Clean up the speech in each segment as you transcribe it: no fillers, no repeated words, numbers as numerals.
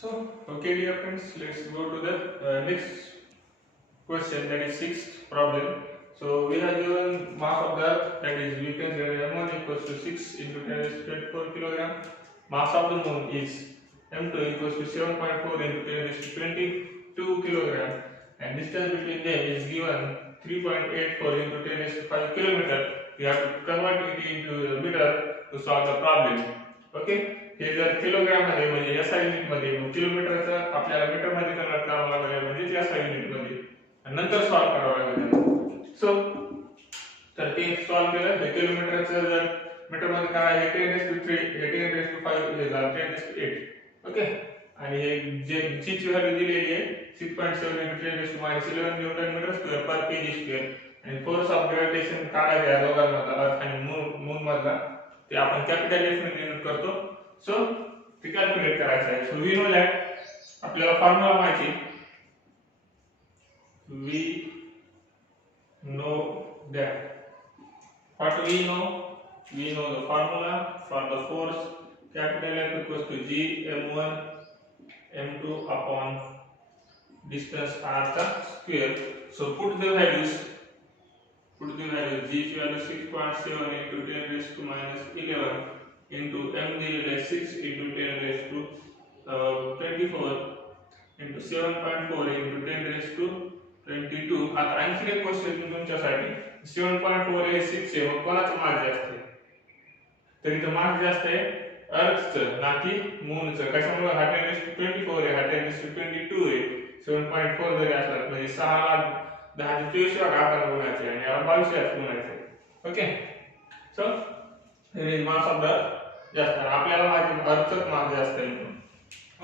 Okay, dear friends, let's go to the next question, that is sixth problem. So, we have given mass of the earth, that is, we can say m1 equals to 6 into 10 raised to 24 kilogram. Mass of the moon is m2 equals to 7.4 into 10 raised to 22 kilogram. And distance between them is given 3.84 into 10 raised to 5 kilometer. We have to convert it into meter to solve the problem. Okay. हे जर kilogram मध्ये म्हणजे SI unit मध्ये किलोमीटरचं आपल्याला metre मध्ये convert करावं लागेल म्हणजे एसआय युनिट मध्ये आणि नंतर सॉल्व करावं लागेल. सो तर ते सॉल्व केलं हे किलोमीटरचं जर मीटर मध्ये करायचं हे 10 raised to 3 हे 10 raised to 5 हे झालं 10 raised to 8. ओके. आणि हे जे जी ची व्हॅल्यू दिलेली आहे 6.7 into 10 raised to -11 newton meter square per KG square. आणि फोर्स ऑफ ग्रॅव्हिटेशन काढायचा आहे दोघांमधला अर्थ आणि मून मधला ते आपण कॅपिटल एफ ने डिनोट करतो. सो ते कॅल्क्युलेट करायचं आहे. सो वी नो दॅट आपल्याला फॉर्म्युला माहिती we know that what we know the formula for the force capital F equals to G m1 m2 upon distance r चा square. So put the values G ची value 6.7 into 10 raised to -11 into m दिलेलं आहे 6 into 10 raised to 24 into 7.4 into 10 raised to 22. आता आणखी एक question तुमच्यासाठी 7.4 हे 6 आहे मग कोणाचं मास जास्त आहे? तर इथं मास जास्त आहे अर्थचं ना की मूनचं. कशामुळे हा 10 raised to 24 आहे हा 10 raised to 22 आहे. 7.4 जरी असला म्हणजे 6 ला 10 चे 24 घाताने गुणायचे आणि याला 22 यात गुणायचे. ओके. सो हे मास ऑफ द जास्त आहे आपल्याला माहिती अर्थच मास जास्त आहे.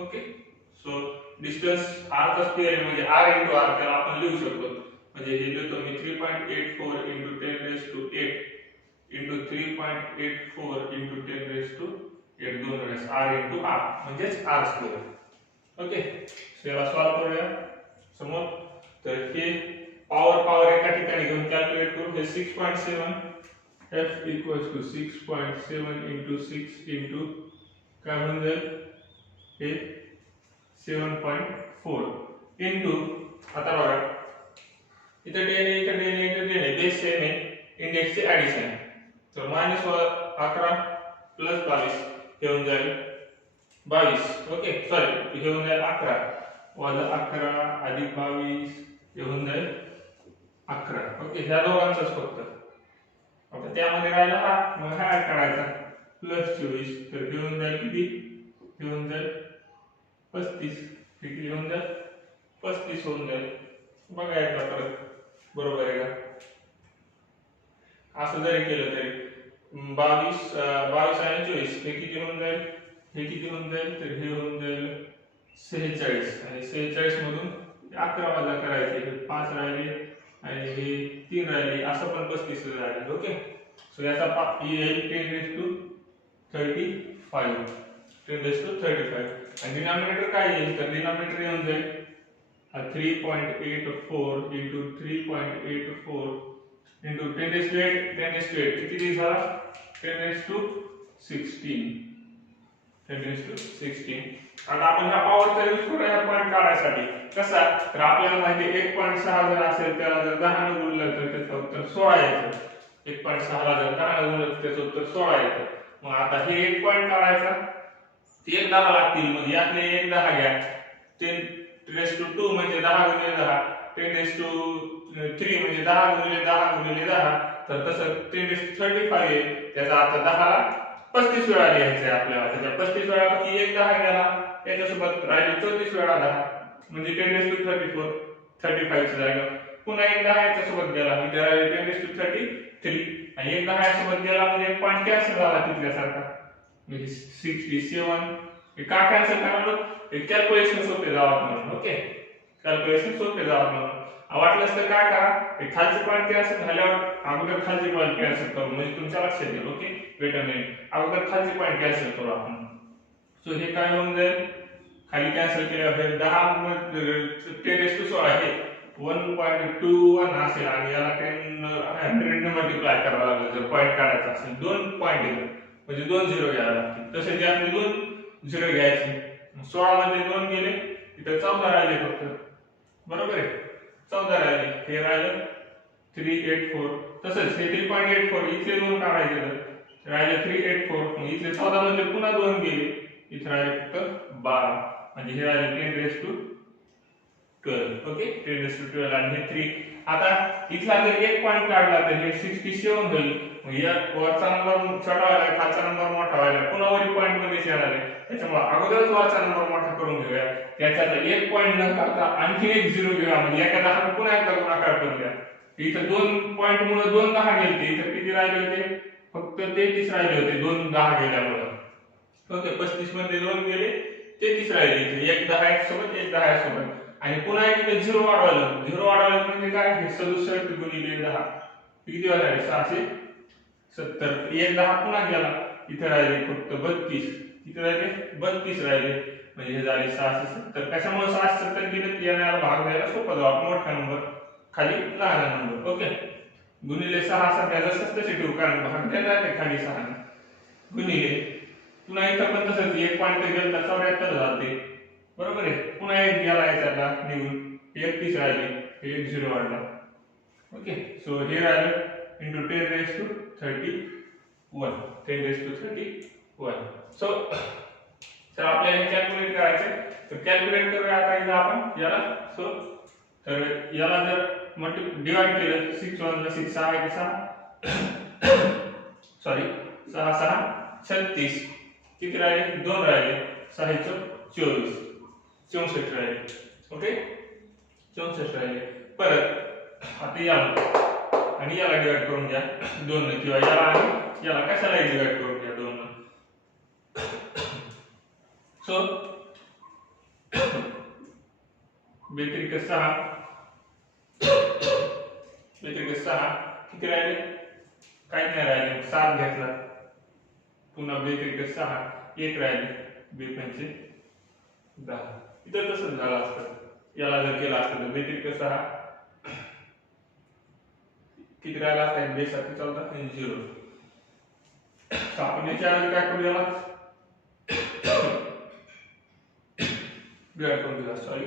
ओके. सो डिस्टन्स r चा स्क्वेअर म्हणजे r into r त्याला आपण लिहू शकतो म्हणजे हे देतो मी 3.84 into 10 raised to 8 into 3.84 into 10 raised to 8 दोन वेळेस r into r म्हणजेच r स्क्वेअर. ओके. सो याला सॉल्व करूया. समोर तर हे पावर एका ठिकाणी घेऊन कॅल्क्युलेट करू. हे 6.7 f equals to 6.7 into 6 into काय होऊन जाईल हे 7.4 into आता बघा इथे 10 आहे बेस सेम आहे इंडेक्स चे ऍडिशन आहे. तर -11 प्लस 22 हे होऊन जाईल 22. ओके. सॉरी हे होऊन जाईल 11 वजा 11 अधिक 22 हे होऊन जाईल 11. ओके. ह्या दोघांचंच फक्त आता त्यामध्ये राहिला हा मग हा ऍड करायचा प्लस 24 तर हे होऊन जाईल किती हे होऊन जाईल 35. किती होऊन जाईल 35 होऊन जाईल. बघा याचा परत बरोबर आहे का? असं जरी केलं तरी 22 आणि 24 हे किती होऊन जाईल हे किती होऊन जाईल तर हे होऊन जाईल 46 आणि 46 मधून 11 वजा करायचे 5 राहिले आणि हे 3 राहिले असं पण 35 राहिले. ओके. सो याचा येईल 10 raised to 35 10 raised to 35 आणि डिनॉमिनेटर काय येईल तर डिनॉमिनेटर येऊन जाईल 3.84 into 3.84 into 10 raised to 8 किती झाला 10 raised to 16 10 raised to 16. आता आपण ह्या पॉवरचा यूज करूया पॉइंट काढायसाठी. कसा तर आपल्याला माहिती आहे 1.6 जर असेल त्याला जर 10 ने गुणलं तर त्याचं उत्तर 16 येतं. 1.6 ला जर 10 ने गुणलं तर त्याचं उत्तर 16 येतं. मग आता हे एक पॉइंट काढायचा ते 1 10 लागतील म्हणजे यातले 1 10 घ्या 10 raised to 2 म्हणजे 10 गुणिले 10 10 raised to 3 म्हणजे 10 गुणिले 10 गुणिले 10 तर तसं 10 raised to 35 आहे. त्याचा अर्थ 10 ला 35 वेळा लिहायचं आहे आपल्याला. त्याच्या 35 वेळा पैकी 1 10 गेला त्याच्यासोबत राहिले 34 वेळा 10 म्हणजे 10 raised to 34 35 चं झालं. पुन्हा 1 10 याच्यासोबत गेला म्हणजे राहिले 10 raised to 33 आणि 1 10 याच्यासोबत गेला म्हणजे एक पॉइंट कॅन्सल झाला तिथल्यासारखा म्हणजे 67. हे का कॅन्सल करणार एक कॅल्क्युलेशन सोपे जावं म्हणून. ओके. कॅल्क्युलेशन सोपे जावं म्हणून वाटलंच तर काय करा हे खालचे पॉइंट कॅन्सल झाल्यावर अगोदर खालचे पॉइंट कॅन्सल करू म्हणजे तुमच्या लक्षात येईल. ओके. वेट अ मिनिट अगोदर खालचे पॉइंट कॅन्सल करू आपण. सो हे काय होऊन जाईल खाली कॅन्सल केल्यावर हे 10 10 raised to 16 हे 1.21 असेल आणि याला 100 ने मल्टिप्लाय करावं लागेल जर पॉइंट काढायचा असेल. 2 पॉइंट येतात म्हणजे 2 झिरो घ्यावे लागतील. तसे जे आपले 2 झिरो घ्यायचे 16 मध्ये 2 गेले, इथं 14 राहिले फक्त, बरोबर आहे. 14 राहिले, हे राहिलं 384. तसंच हे 3.84 इथे 2 काढायचे, तर राहिले 384. मग इथे 14 मध्ये पुन्हा 2 गेले, इथे राहिले फक्त 12. म्हणजे हे राहिले 10 raise to 12. Okay, 10 raise to 12 आणि हे 3. आता इथला जर एक पॉइंट काढला तर हे 67 होईल. मग या वरचा नंबर छोटा व्हायला, खालचा नंबर मोठा व्हायला, पुन्हा वरील पॉइंट मध्ये येणार आहे. त्याच्यामुळे अगोदरच वरचा नंबर मोठा करून घेऊया. त्याच्यात एक पॉइंट न करता आणखी एक 0 घेऊया. म्हणजे एका 10 पुन्हा एकदा गुणाकार करूया. इथं 2 पॉइंट मुळे 2 10 गेले, इथं किती राहिले होते? फक्त 33 राहिले होते 2 10 गेल्यामुळे. ओके, 35 मध्ये 2 गेले, 33 राहिले. इथे एक 10 सोबत एक 10 सोबत आणि पुन्हा एक 0 वाढवलं. 0 वाढवलं म्हणजे काय? हे 67 गुणिले 10 किती वाढले? 670. एक 10 पुन्हा गेला, इथे राहिले फक्त 32. किती राहिले? 32 राहिले. म्हणजे हे झाले 670. कशामुळे 670 गेले? येणारा भाग द्यायला सोपा जावा. मोठा नंबर खाली लहान नंबर. ओके, गुणिले 6 सध्या जसंच तसे ठेवू, कारण भाग द्यायला आहे खाली 6 गुणिले. पुन्हा इथं पण तसंच एक पॉईंट गेला तर 74 झाले, बरोबर आहे. पुन्हा एक गेला याच्यातला निघून, 31 राहिले, एक 0 वाढला. ओके, सो हे राहिलं into 10 raise to 31. 10 raise to 31. So तर आपल्याला कॅल्क्युलेट करायचं, तर कॅल्क्युलेट करूया आता इथं आपण याला. सो तर याला जर डिवाइड केलं, 6 1 6 6 आहे 6, सॉरी 6 6 36. किती राहिले? 2 राहिले. 6 24, 64 राहिले. ओके, 64 राहिले. परत आता याला आणि याला डिवाइड करून घ्या 2 ने, किंवा याला आणि याला कशाला डिवाइड करून घ्या 2 ने. सो बेत्रिक 6 किती राहिले? काहीच नाही राहिले. 7 घेतला, पुन्हा बेत्रिक 6 1 राहिले, 2 पंचे 10. इथं तसंच झालं असतं. याला जर केला असतं तर बेत्रिक 6 किती राहिला असता? 2 7 14 आणि 0. आपण याच्या आधी काय करू? याला डिवाइड करून दिला, सॉरी.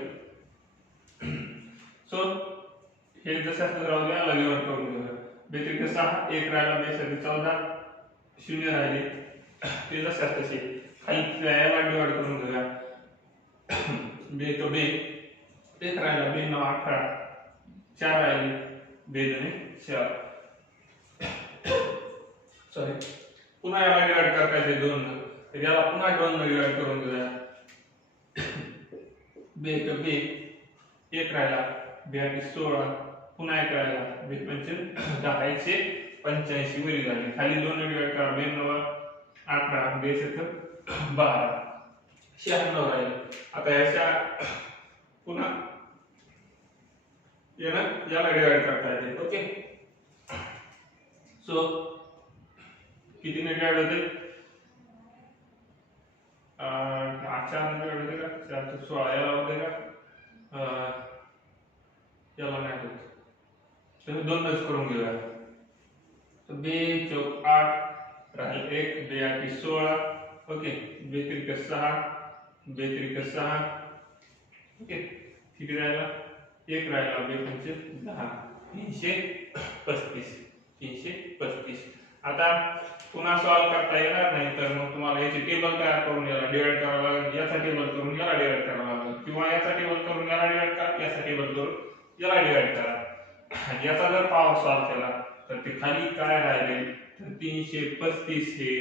सो हे जसं असं राहू द्या, याला डिवाइड करून घेऊया. बेत्रिक 6 1 राहिला, 2 7 14 0 राहिले, ते जसे असते तसे खाली याला डिवाइड करून घेऊया. बे तो बे 1 राहिला, 2 9 18 4 राहिले, 2 2 4. सॉरी, पुन्हा याला डिवाइड करायचे 2 ने, तर याला पुन्हा 2 ने डिवाइड करून घेऊया. बे तो बे 1 राहिला, 2 8 16 पुन्हा 1 राहिला, 2 पंचे 10 185 वरी झाली. खाली 2 ने डिवाइड करा, 2 9 18 2 7 12 96 राहिले. आता याच्या पुन्हा याला डिवाइड करता येते. ओके, सो किती ने डिवाइड होते? 4 ने डिवाइड होते का? 4 तो 16 याला होते का? याला नाही होत, तर 2 नच करून घेऊया. तो 2 चौक 8 राहील 1, 2 8 16. ओके, बेत्रिक 6 बेत्रिक 6. ओके, किती राहिला? 1 राहिला, 2 पंचे 10 335. 335. आता पुन्हा सॉल्व करता येणार नाही, तर मग तुम्हाला याची टेबल तयार करून याला डिवाइड करावं लागेल, याचा टेबल करून याला डिवाइड करावं लागेल, किंवा याचा टेबल करून याला डिवाइड करा, याचा टेबल करून याला डिवाइड करा. आणि याचा जर पॉवर सॉल्व केला तर ते खाली काय राहिले? तर 335 हे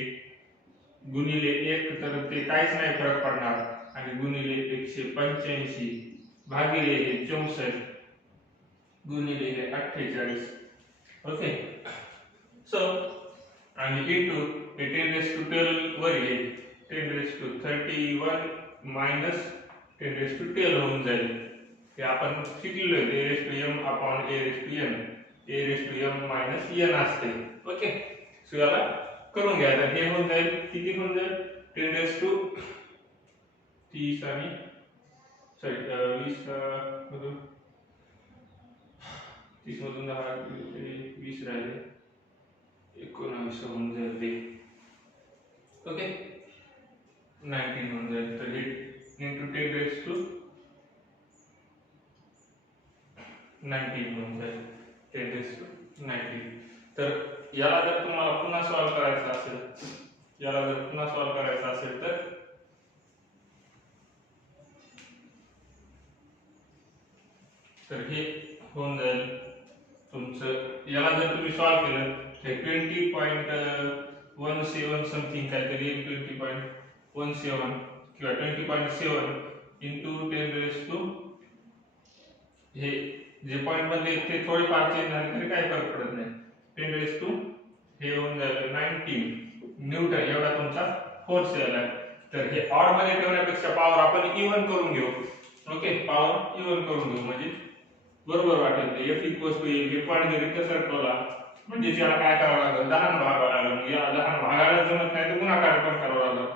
गुणिले 1, तर ते काहीच नाही फरक पडणार, आणि गुणिले 185 भागिले हे 64 गुणिले हे 48. ओके, सो आणि इंटू 10 रेस टू 12 वर येईल, 10 raise to 31 minus 10 raise to 12 होऊन जाईल. हे आपण शिकलेलो आहे, a raise to m upon a raise to n, a raise to m minus n असते. ओके, सो याला करून घ्या. तर हे होऊन जाईल, किती होऊन जाईल? 10 रेस टू 30 आणि सॉरी 20 मधून 30 मधून 10 20 राहिले, 19 होऊन जाईल ते. ओके, 19 होऊन जाईल. तर हे into 10 raised to 19 होऊन जाईल 10 raised to 19. तर याला जर तुम्हाला पुन्हा सॉल्व करायचं असेल तर हे होऊन जाईल तुमचं. याला जर तुम्ही सॉल्व केलं तर 20.17 समथिंग काहीतरी 20.17 किंवा 20.7 इंटू 10 रेज टू हे जे पॉइंट मध्ये ते थोडेफार चेंज झाले तरी काही फरक पडत नाही. 10 रेज टू हे होऊन जाईल 19 न्यूटन एवढा तुमचा फोर्स यायला. तर हे ऑड मध्ये ठेवण्यापेक्षा पॉवर आपण इव्हन करून घेऊ. ओके, पॉवर इव्हन करून घेऊ म्हणजे बरोबर वाटेल. ते F इक्वल्स टू हे पॉइंट जर इथं सरकवला म्हणजे याला काय करावं लागेल, 10 भागावं लागेल. मग या 10 भागाला जमत नाही तर गुणाकार पण करावं लागेल.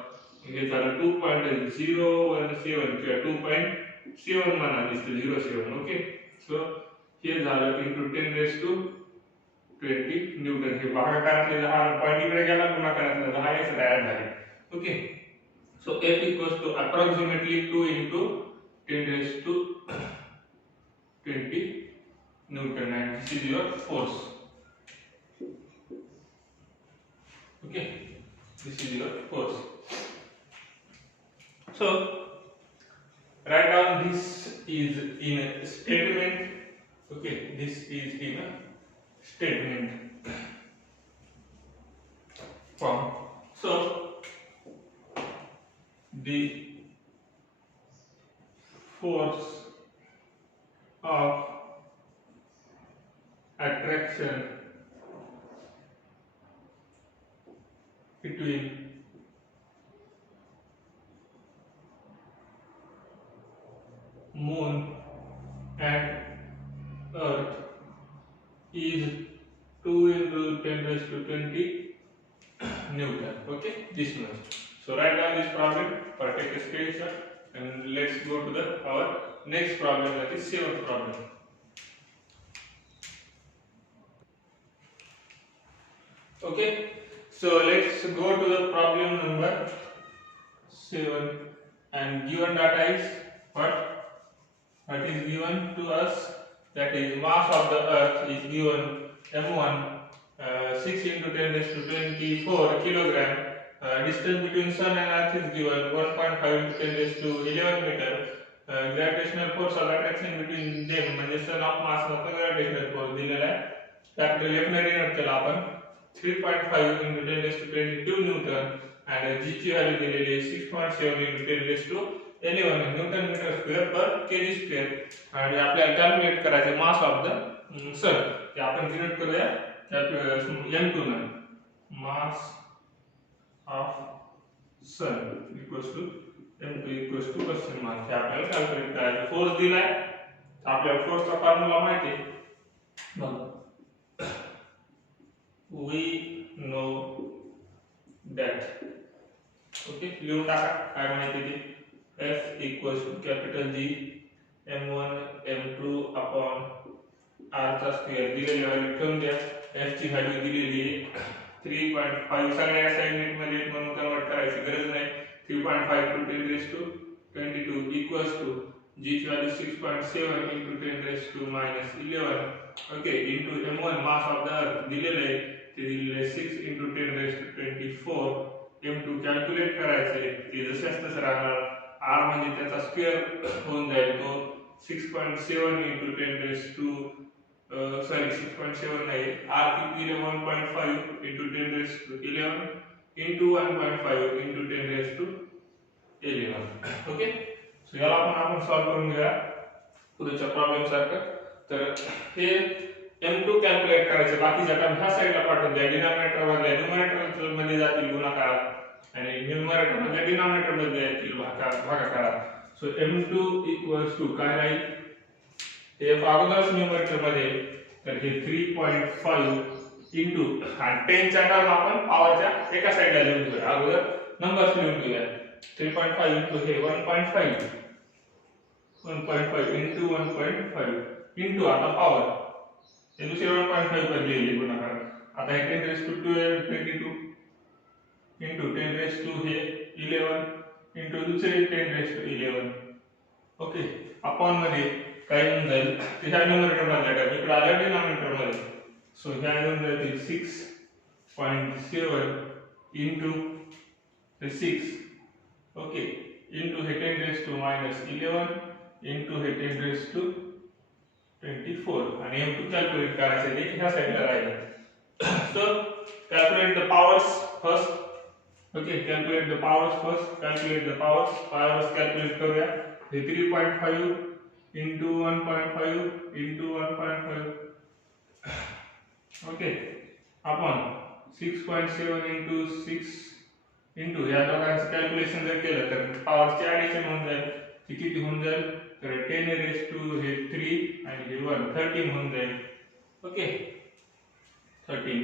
हे झालं 2.017 किंवा 2.7 म्हणा दिसतं 07. ओके, सो हे झालं इंटू 10 रेज टू 20 न्यूटन. हे भागाकारातले 10 पॉइंट इकडे गेला, गुणाकारातले 10 याचे तयार झाले. Okay, so F equals to approximately 2 into 10 raised to 20 Newton, and this is your force. Okay, this is your force. So write down this is in a statement. Okay, this is in a statement form. So the force of attraction between moon and earth is 2 into 10 raised to 20 Newton. Okay, this much. So write down this problem or take a screenshot and let's go to our next problem, that is 7th problem. Okay, so let's go to the problem number 7, and given data is what is given to us, that is mass of the earth is given m1 6 into 10 raised to 24 kilogram. Distance between sun and earth is given 1.5 into 10 raised to 11 meter. Gravitational force of attraction between them म्हणजे sun of mass मध्ये gravitational force दिलेला आहे. capital F ने denote केला आपण 3.5 into 10 raised to 22 newton, and g ची value दिलेली आहे 6.7 into 10 raised to 11 newton meter square per KG square. आणि आपल्याला कॅल्क्युलेट करायचे मास ऑफ द सन. ते आपण डिनोट करूया m2 ने. Mass of sun equals to m2 equals to question mark. हे आपल्याला कॅल्क्युलेट करायचं. फोर्स दिलाय, आपल्याला फोर्सचा फॉर्म्युला माहिती आहे. बघा, we know that. ओके, लिहून टाका काय माहिती ते. F equals to capital G m1 m2 upon r चा स्क्वेअर. दिलेली व्हॅल्यू ठेवून द्या. F ची व्हॅल्यू दिलेली आहे 3.5. सगळ्या असाइनमेंट मध्ये म्हणून कन्वर्ट करायची गरज नाही. 3.5 to 10 raised to 22 equals to g ची value 6.7 into 10 raised to -11. Okay, into m1 mass of the earth दिलेले आहे, ते दिलेले 6 into 10 raised to 24. m2 calculate करायचे, ते जसं तसं राहणार. r म्हणजे त्याचा स्क्वेअर होऊन जाईल, तो 6.7 into 10 raised to 6.7 नाही, r किती दिले 1.5 into 10 raised to 11 into 1.5 into 10 raised to 11. Okay, so याला आपण सॉल्व करून घेऊया पुढच्या प्रॉब्लेम सारखं. तर हे m2 कॅल्क्युलेट करायचे, बाकीच्या टर्म ह्या साइडला पाठवून द्या. डिनॉमिनेटर मधल्या न्यूमरेटर मध्ये जातील गुणाकारात आणि न्यूमरेटर मधल्या डिनॉमिनेटर मध्ये जातील भागाकारात. सो m2 इक्वल्स टू काय राहील, हे अगोदरच न्यूमरेटर मध्ये, तर हे 3.5 इंटू 10 च्या टर्म आपण पॉवरच्या एका साइडला लिहून घेऊया. अगोदर नंबर्स लिहून घेऊया. 3.5 इंटू हे 1.5 इंटू 1.5 इंटू आता पॉवर हे दुसरे 1.5 पर लिहिले गुणाकार. आता हे 10 raise to 22 into 10 raise to हे 11 इंटू दुसरे 10^11. ओके, अपॉन मध्ये काय होऊन जाईल ते ह्या न्यूमरेटर मध्ये टाका, इकडे आलं डिनॉमिनेटर मध्ये. सो ह्या येऊन जातील 6.7 इंटू हे 6. ओके, इंटू हे 10^-11 इंटू हे 10^24 आणि M2 कॅल्क्युलेट करायचं ते ह्या साईडला राहिलं. So calculate the powers first. Okay, calculate the powers first. Calculate the powers. Powers calculate करूया. हे 3.5 into 1.5 into 1.5. Okay, upon 6.7 into 6 into या दोघांचं कॅल्क्युलेशन जर केलं तर पॉवरचे ॲडिशन होऊन जाईल. ते किती होऊन जाईल तर 10 हे 3 आणि हे 1 13 होऊन जाईल. ओके, 13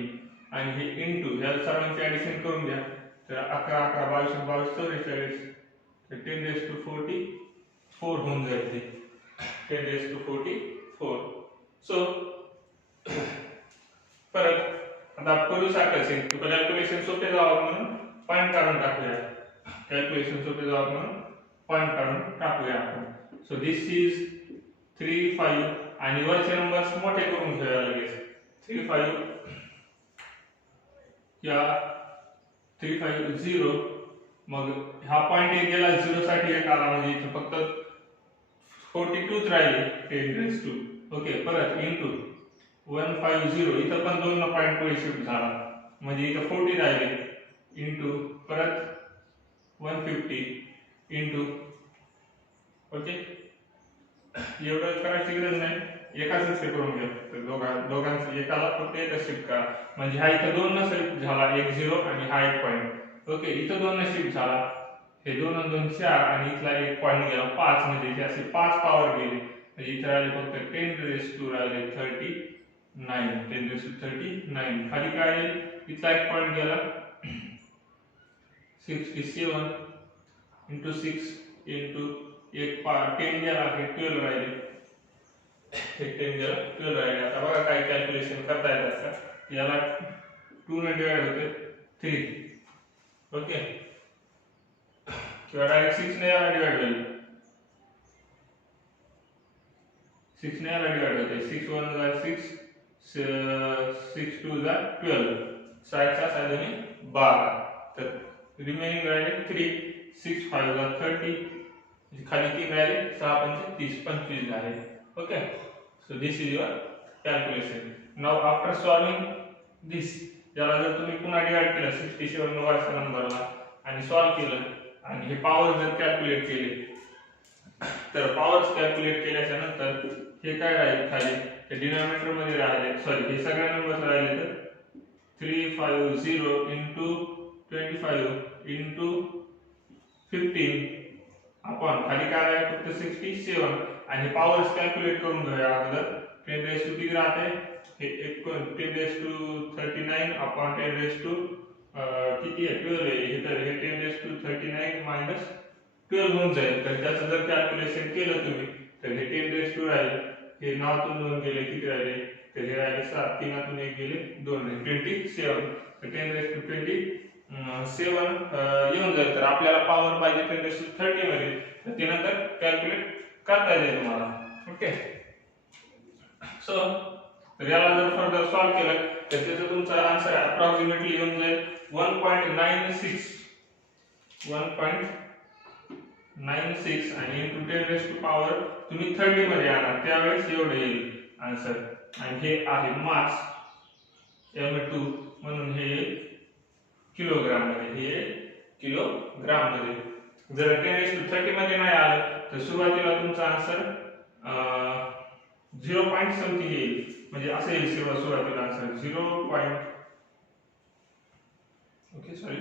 आणि हे इंटू ह्या सर्वांचे ॲडिशन करून घ्या. तर 11 11 22 22 44 तर 10^44 होऊन जाईल ते 10^44. सो परत आता करू सारखंच तू कॅल्क्युलेशन सोपे जावं म्हणून पॉईंट काढून टाकूया. कॅल्क्युलेशन सोपे जावं म्हणून पॉईंट काढून टाकूया आपण. सो दिस इज 3 5 आणि वरचे नंबर्स मोठे करून घेऊया लगेच. 3 5 या 3 5 0. मग हा पॉइंट एक गेला 0 साठी एक आला म्हणजे इथे फक्त 42 राहिले 10^2. ओके, परत इंटू 150 इथं पण दोन पॉइंट पुढे शिफ्ट झाला म्हणजे इथं 40 राहिले इंटू परत 150 इंटू. ओके, एवढं करायची गरज नाही, एकाच शिफ्ट करून घ्या. तर दोघांचं एकाला फक्त एकच शिफ्ट करा म्हणजे हा इथं 2 न शिफ्ट झाला 1 0 आणि हा 1 पॉइंट. ओके, इथं 2 न शिफ्ट झाला हे 2 आणि 2 4 आणि इथला 1 पॉइंट गेला 5 म्हणजे असे 5 पॉवर गेले म्हणजे इथं राहिले फक्त 10^2 राहिले 39 10^39. खाली काय येईल इथला 1 पॉइंट गेला 67 इंटू 6 इंटू 1 10 गेला हे 12 राहिले. हे 10 गेला 12 राहिले. आता बघा काय कॅल्क्युलेशन करता येतात का. याला 2 ने डिवाइड होते 3. ओके, किंवा डायरेक्ट 6 ने याला डिवाइड होईल. 6 ने याला डिवाइड होते. 6 1 जा 6 6 2 जा 12 साईडचा साईडने 12. तर रिमेनिंग राहिले 3 6 5 जा 30 खाली 3 राहिले 6 5 30 25 झाले. Okay, so this is your calculation. Now after solving this याला जर तुम्ही पुन्हा डिवाइड केलं 67 वरच्या नंबरला आणि सॉल्व केलं आणि हे पॉवर जर कॅल्क्युलेट केले तर पॉवर्स कॅल्क्युलेट केल्याच्या नंतर हे काय राहील खाली ते डिनॉमिनेटर मध्ये राहिले सॉरी हे सगळे नंबर्स राहिले तर 350 into 25 into 15 अपॉन खाली काय आहे फक्त 67 आणि पॉवर्स कॅल्क्युलेट करून घेऊया अगोदर. 10^2 किती राहते हे 10^39 अपॉन 10^2 किती आहे 12 आहे हे तर हे 10^39 मायनस 12 होऊन जाईल. तर त्याचं जर कॅल्क्युलेशन केलं तुम्ही तर हे 10^2 राहील. हे 9तून 2 गेले किती राहिले तर हे राहिले 7 3तून 1 गेले 2 27. तर 10^27 येऊन जाईल. तर आपल्याला पॉवर पाहिजे 10^30 मध्ये तर ते नंतर कॅल्क्युलेट करता येईल तुम्हाला. ओके, सो तर याला जर फर्दर सॉल्व केलं तर त्याचं तुमचा आन्सर अप्रॉक्सिमेटली येऊन जाईल 1.96 आणि इंटू 10 पॉवर तुम्ही 30 मध्ये आणा त्यावेळेस एवढे येईल आन्सर. आणि हे आहे मास M2 म्हणून हे किलोग्राम मध्ये हे किलोग्राम मध्ये. जर 10^30 मध्ये नाही आलं तर सुरुवातीला तुमचा आन्सर 0 पॉइंट समथिंग येईल म्हणजे असं येईल सुरुवातीला answer 0. Okay sorry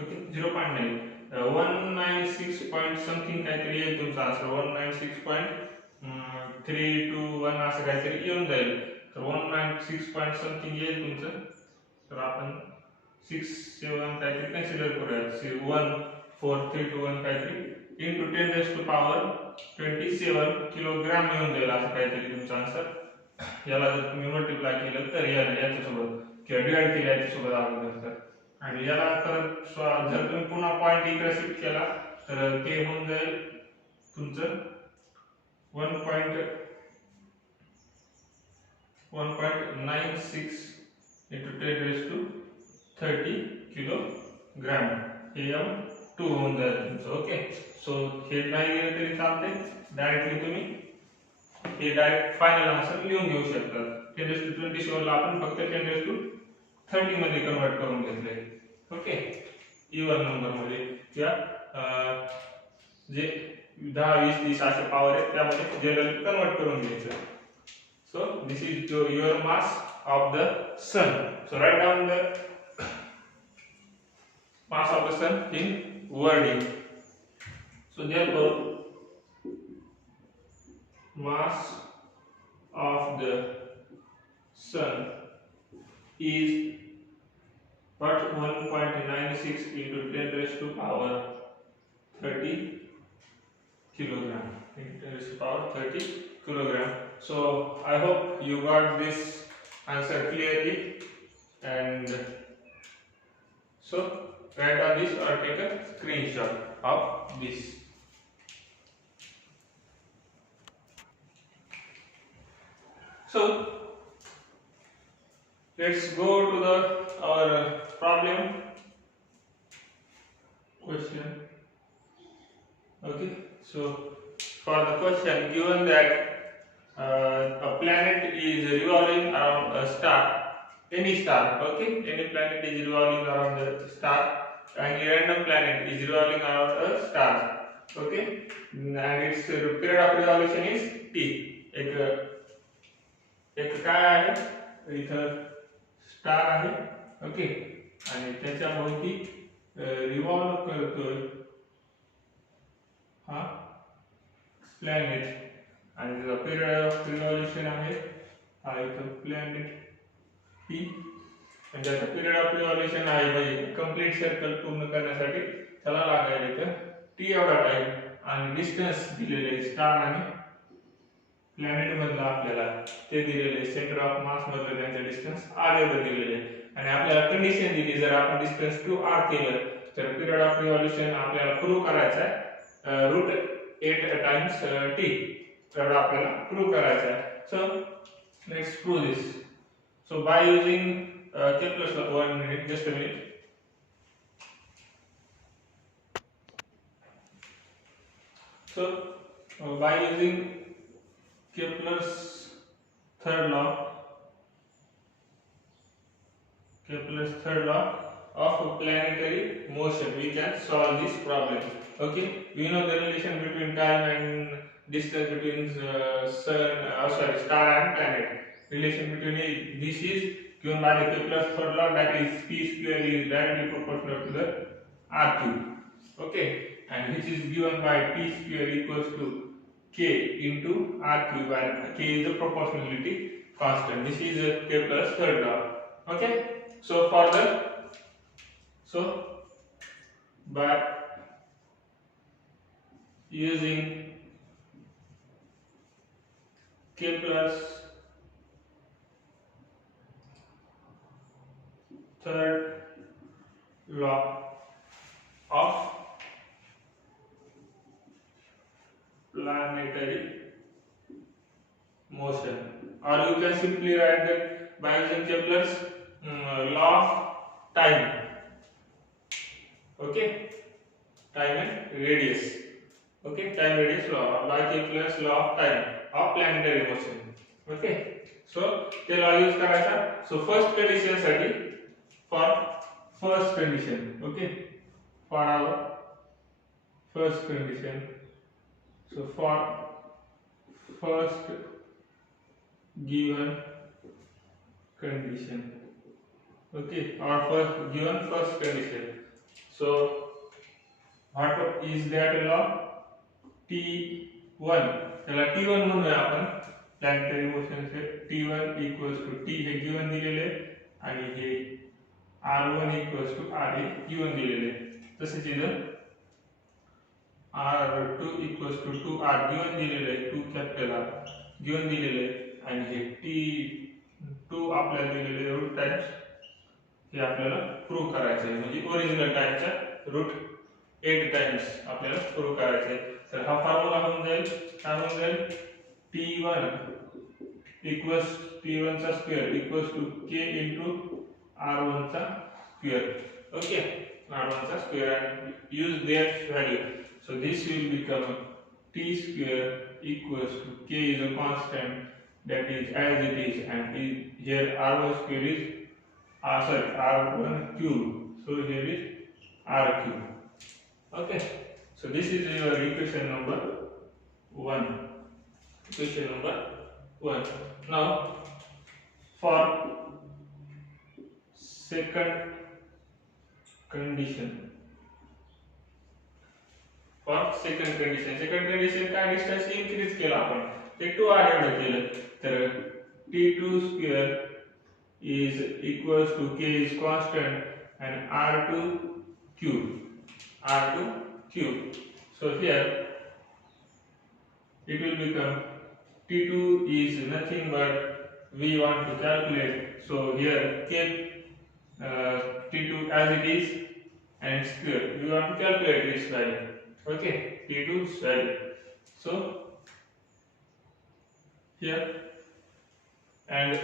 okay 0.9 196 point something काहीतरी येईल तुमचा आन्सर 196.321 असं काहीतरी येऊन जाईल. तर 196 पॉइंट समथिंग येईल तुमचं. तर आपण 6 7 काहीतरी कन्सिडर करूया 1 4 3 2 1 काहीतरी इंटू 10 पॉवर 27 किलोग्राम येऊन जाईल असं काहीतरी तुमचं आन्सर। याला जर तुम्ही मल्टिप्लाय केलं तर याच्यासोबत किंवा डिवाइड केलं याच्यासोबत अगोदर तर, आणि याला परत जर तुम्ही पुन्हा पॉईंट इकडे शिफ्ट केला तर ते होऊन जाईल तुमचं 1.96 into 10 raised to 30 किलोग्राम हे M2 होऊन जाईल तुमचं। ओके, सो हे नाही गेलं तरी चालते, डायरेक्टली तुम्ही हे डायरेक्ट फायनल आन्सर लिहून घेऊ शकता। 10⁻27 ला आपण फक्त 10⁻30 मध्ये कन्वर्ट करून घेतले। ओके, इवन नंबर मध्ये किंवा जे 10 20 30 असे पॉवर आहेत त्यामध्ये जनरल कन्वर्ट करून घ्यायचं। So this is your mass of the sun. So write down the mass of the sun in wording. So therefore mass of the sun is what 1.96 into 10 raised to power 30 kilogram. 10 raised to power 30 kilogram. So I hope you got this answer clearly, and so write down this or take a screenshot of this. So let's go to the our problem question. Okay, so for the question given that a planet is revolving around a star, any star, okay, any planet is revolving around a star, and a random planet is revolving around a star, okay, and its period of revolution is t. एक काय आहे इथं star आहे, okay, आणि त्याच्या भोवती revolve करतोय हा प्लॅनेट, आणि त्याचा पिरियड ऑफ रिव्हॉल्यूशन आहे हा इथं प्लॅनेट टी, आणि त्याचा पिरियड ऑफ रिव्हॉल्यूशन आहे म्हणजे कंप्लीट सर्कल पूर्ण करण्यासाठी त्याला लागायला इथं टी एवढा टाइम, आणि डिस्टन्स दिलेले स्टार आणि प्लॅनेट मधला आपल्याला ते दिलेले सेंटर ऑफ मास मधलं त्यांचं डिस्टन्स r एवढं दिलेलं आहे, आणि आपल्याला कंडिशन दिली जर आपण डिस्टन्स 2r केलं तर पिरियड ऑफ रिव्हॉल्यूशन आपल्याला प्रूव्ह करायचा आहे √8 टाइम्स t, तर आपल्याला प्रूव्ह करायचा आहे। So let's prove this. So by using Kepler's law, 1 minute, just a minute. So by using Kepler's third law of planetary motion, we can solve this problem. Okay, we know the relation between time and distance between star and planet. Relation between this is given by the Kepler's third law, that is p square is directly proportional to the r cube. Okay, and which is given by p square equals to k into r cube, and k is the proportionality constant. This is Kepler's third law. Okay, so by using Kepler's third law of planetary motion, or you can simply write that by using Kepler's law of time, okay, time and radius, okay, time radius law, by Kepler's law of time of planetary motion. Okay, so ते law use करायचा। so first condition साठी, for first condition, okay, for our first condition, so for first given condition, okay, or first given first condition, so what is that law? T1, त्याला T1 म्हणूया आपण planetary motion चे। T1 equals to T हे given दिलेले आणि हे R1 equals to R हे given दिलेले, तसेच इथं R2 equals to 2R given दिलेले आहे, 2 कॅपिटल R given दिलेले आहे आणि हे T2 आपल्याला दिलेले रूट टाइम्स हे आपल्याला प्रूव्ह करायचं आहे, म्हणजे ओरिजिनल टाइमच्या रूट 8 टाइम्स आपल्याला प्रूव्ह करायचं आहे. तर हा फॉर्म्युला होऊन जाईल, काय होऊन जाईल, T1 चा square equals to K into R1 चा स्क्वेअर. ओके, R1 चा square and use their value. So this will become T square equals to K is a constant that is as it is, and here R1 square is R1 cube. So here is R cube. Okay. So this is your equation number 1. Equation number 1. Now for second condition. For second condition काय distance increase केला आपण, ते 2r एवढं केलं, तर T2 square is equals to K is constant and R2 cube. So here it will become T2 is nothing but we want to calculate. So here keep T2 as it is and square. We want to calculate this value. Okay, T2's value. So here and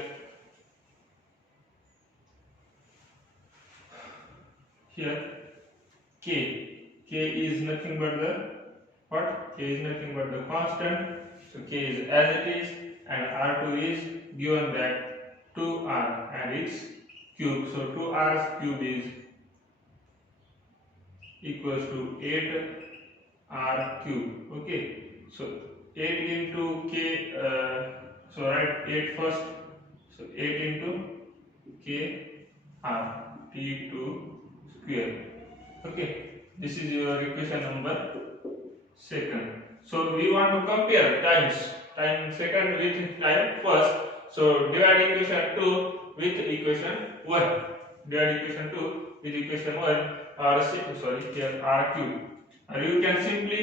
here K is nothing but the what? K is nothing but the constant. So K is as it is and R2 is given that 2R and its cube. So 2R's cube is equals to 8R cube. Okay, so 8 into K, so write 8 first. So 8 into K R T2 square. Okay, this is your equation number second. So we want to compare time second with time first. So divide equation 2 with equation 1. Divide equation 2 with equation 1 or here R cube. Or you can simply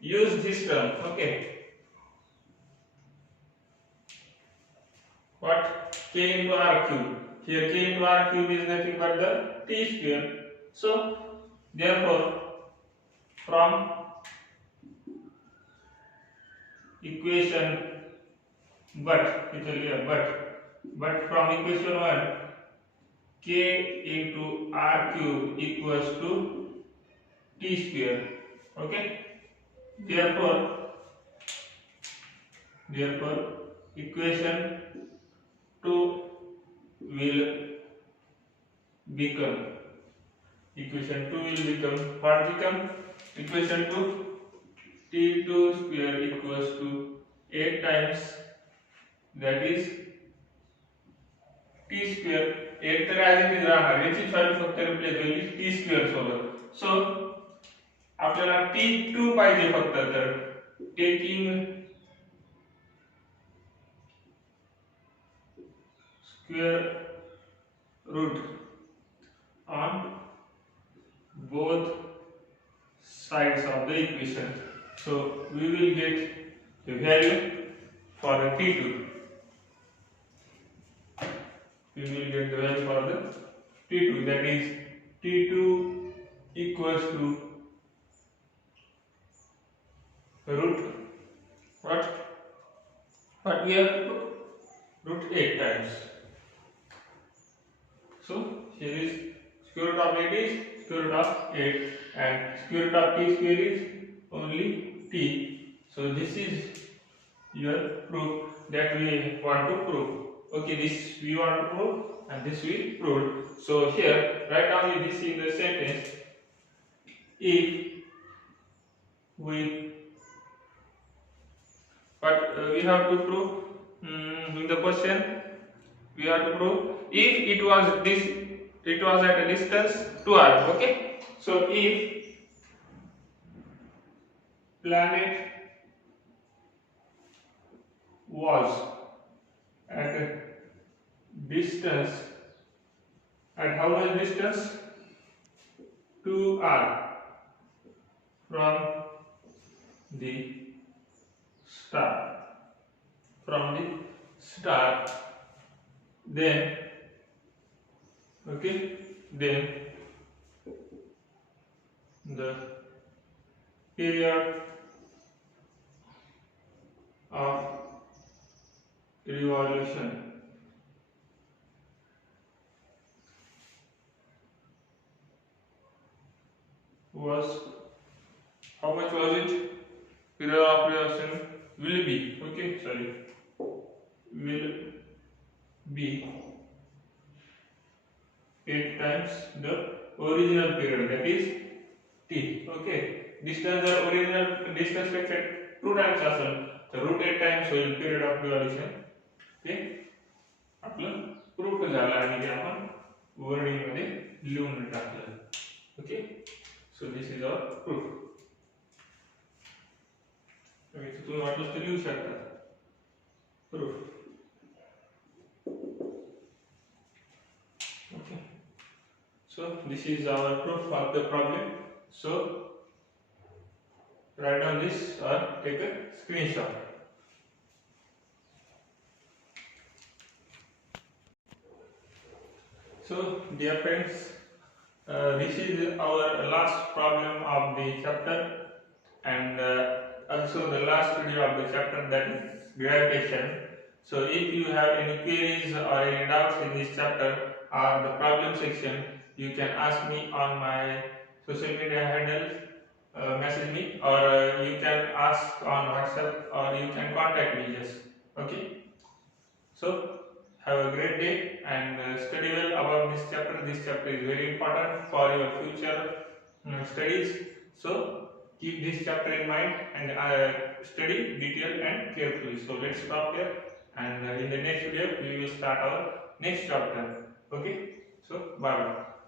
use this term. Okay. What? K into R cube. Here K into R cube is nothing but the T square. So therefore from equation but from equation 1 K into R cube equals to T square. Okay, therefore equation 2 will become what become equation 2 T2 square equals to 8 times that is T square. 8 तर as it is राहणार, याची value फक्त replace होईल T square सोबत. So आपल्याला T2 पाहिजे फक्त, तर taking square root on both sides of the equation. So we will get the value for the T2. We will get the value for the T2, that is T2 equals to root what we have root 8 times. So here is square root of 8 is square root of 8 and square root of T square is only T. So this is your proof that we want to prove. Okay, this we want to prove and this we proved. So here write down this in the sentence. If we we have to prove in the question, we have to prove if it was at a distance 2r. Okay, so if planet was at a distance, at how much distance? 2r from the start, from the start, then okay, then the period of revolution was, how much was it? Period of revolution will be, okay, sorry, will be 8 times the original period, that is t. Okay, distance, the original distance factor 2 times असेल तर root 8 times होईल period of revolution. ते आपलं proof झालं आणि ते आपण wording मध्ये लिहून टाकलं. Okay, so this is our proof. Okay, तुम्ही वाटलं तर लिहू शकता proof. Okay, so this is our proof of the problem. So write down this or take a screenshot. So dear friends, this is our last problem of the chapter, and also the last video of the chapter, that is gravitation. So if you have any queries or any doubts in this chapter or the problem section, you can ask me on my social media handles, message me, or you can ask on WhatsApp, or you can contact me just. Okay, so have a great day and study well about this chapter. This chapter is very important for your future studies. So keep this chapter in mind and study detailed and carefully. So let's stop here, and in the next video we will start our next chapter. Okay, so bye bye.